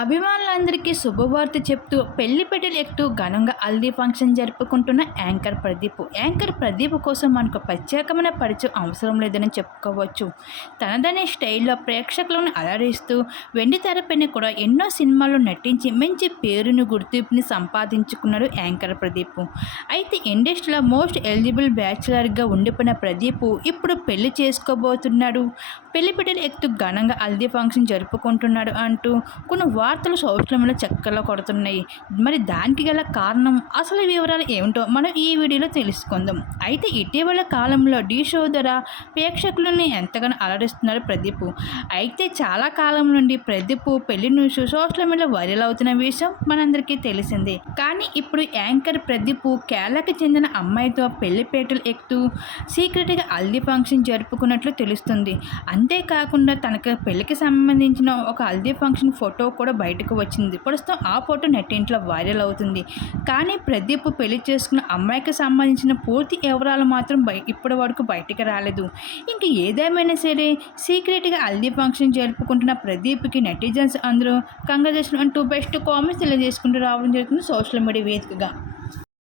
అభిమానులందరికీ శుభవార్త చెప్తూ పెళ్ళి పెట్టెలు ఎక్కుతూ ఘనంగా హల్దీ ఫంక్షన్ జరుపుకుంటున్న యాంకర్ ప్రదీప్. యాంకర్ ప్రదీప్ కోసం మనకు ప్రత్యేకమైన పరిచయం అవసరం లేదని చెప్పుకోవచ్చు. తనదనే స్టైల్లో ప్రేక్షకులను అలరిస్తూ వెండి తెరపైన కూడా ఎన్నో సినిమాల్లో నటించి మంచి పేరును గుర్తింపుని సంపాదించుకున్నాడు యాంకర్ ప్రదీప్. అయితే ఇండస్ట్రీలో మోస్ట్ ఎలిజిబుల్ బ్యాచులర్గా ఉండిపోయిన ప్రదీప్ ఇప్పుడు పెళ్ళి చేసుకోబోతున్నాడు. పెళ్ళి పెట్టెలు ఎక్కుతూ ఘనంగా హల్దీ ఫంక్షన్ జరుపుకుంటున్నాడు అంటూ కొన్ని వార్తలు సోషల్ మీడియా చక్కర్లో కొడుతున్నాయి. మరి దానికి గల కారణం అసలు వివరాలు ఏమిటో మనం ఈ వీడియోలో తెలుసుకుందాం. అయితే ఇటీవల కాలంలో డీ షో ద్వారా ప్రేక్షకులని ఎంతగానో అలరిస్తున్నారు ప్రదీప్. అయితే చాలా కాలం నుండి ప్రదీప్ పెళ్ళి న్యూస్ సోషల్ మీడియా వైరల్ అవుతున్న విషయం మనందరికీ తెలిసిందే. కానీ ఇప్పుడు యాంకర్ ప్రదీప్ కేరళకి చెందిన అమ్మాయితో పెళ్ళి పేటలు ఎక్కుతూ సీక్రెట్గా హల్దీ ఫంక్షన్ జరుపుకున్నట్లు తెలుస్తుంది. అంతేకాకుండా తనకు పెళ్ళికి సంబంధించిన ఒక హల్దీ ఫంక్షన్ ఫోటో కూడా బయటకు వచ్చింది. ప్రస్తుతం ఆ ఫోటో నెట్టింట్లో వైరల్ అవుతుంది. కానీ ప్రదీప్ పెళ్ళి చేసుకున్న అమ్మాయికి సంబంధించిన పూర్తి వివరాలు మాత్రం బయ ఇప్పటి వరకు బయటకు రాలేదు. ఇంక ఏదేమైనా సరే సీక్రెట్గా హల్దీ ఫంక్షన్ జరుపుకుంటున్న ప్రదీప్కి నెటిజన్స్ అందరూ కంగ్రాచులేషన్ అంటూ బెస్ట్ కామెంట్స్ తెలియజేసుకుంటూ రావడం జరుగుతుంది సోషల్ మీడియా వేదికగా.